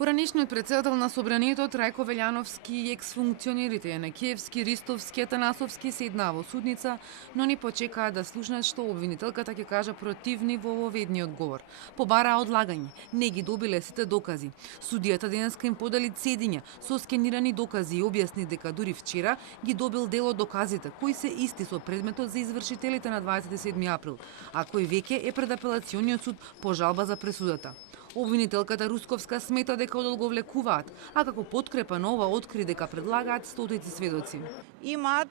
Поранешниот претседател на Собранието Трајко Велјановски и екс-функционерите Јанакиевски, Ристовски и Атанасовски седнаа во судница, но не почекаа да слушнат што обвинителката ќе кажа против нивововедниот говор. Побараа одлагање, не ги добиле сите докази. Судијата денеска им подели цедиња со скенирани докази и објасни дека дури вчера ги добил дел од доказите, кои се исти со предметот за извршителите на 27 април, а кој веќе е пред апелациониот суд по жалба за пресудата. Обвинителката Русковска смета дека одолговлекуваат, а како подкрепа на ова откри дека предлагаат стотици сведоци. Имаат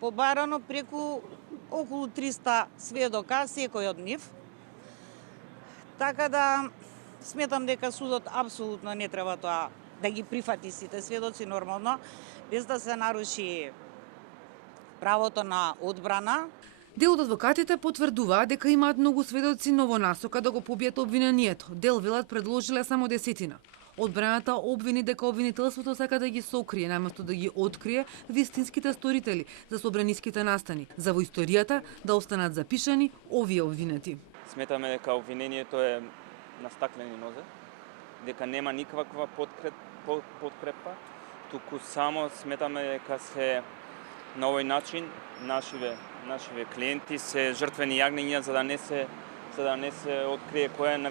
побарано преку околу 300 сведока секој од нив. Така да сметам дека судот апсолутно не треба тоа да ги прифати сите сведоци нормално, без да се наруши правото на одбрана. Дел од адвокатите потврдуваат дека имаат многу сведоци, но во насока да го побијат обвинението. Дел велат предложиле само 10. Одбраната обвини дека обвинителството сака да ги сокрие, наместо да ги открие вистинските сторители за собраниските настани, за во историјата да останат запишани овие обвинети. Сметаме дека обвинението е на стаклени нозе, дека нема никаква подкрепа, туку само сметаме дека се на овој начин нашиве клиенти се жртвени јагниња за да не се открие која е на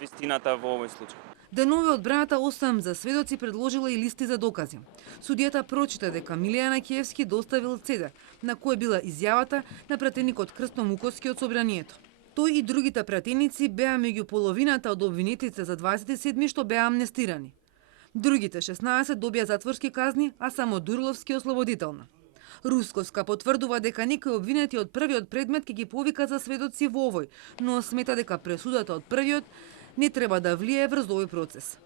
вистината во овој случај. Денове одбраната 8 за сведоци предложила и листи за докази. Судијата прочита дека Милија Јанакиевски доставил CD, на кој била изјавата на пратеникот Крсно Муковски од Собранието. Тој и другите пратеници беа меѓу половината од обвинетите за 27 што беа амнестирани. Другите 16 добија затворски казни, а само Дурловски ослободителна. Русковска потврдува дека некои обвинети од првиот предмет ќе ги повика за сведоци во овој, но смета дека пресудата од првиот не треба да влие врз овој процес.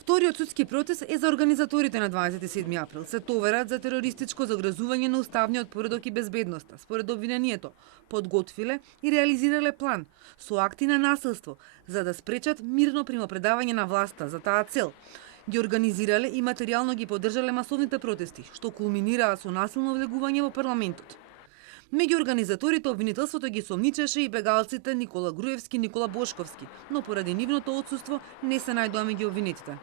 Вториот судски процес е за организаторите на 27 април. Се товарат за терористичко загрозување на уставниот поредок и безбедноста. Според обвинението, подготвиле и реализирале план со акти на насилство за да спречат мирно примопредавање на власта за таа цел. Ги организирале и материјално ги поддржале масовните протести, што кулминираа со насилно влегување во парламентот. Меѓу организаторите обвинителството ги сомничеше и бегалците Никола Груевски и Никола Бошковски, но поради нивното отсуство не се најдоа меѓу обвинетите.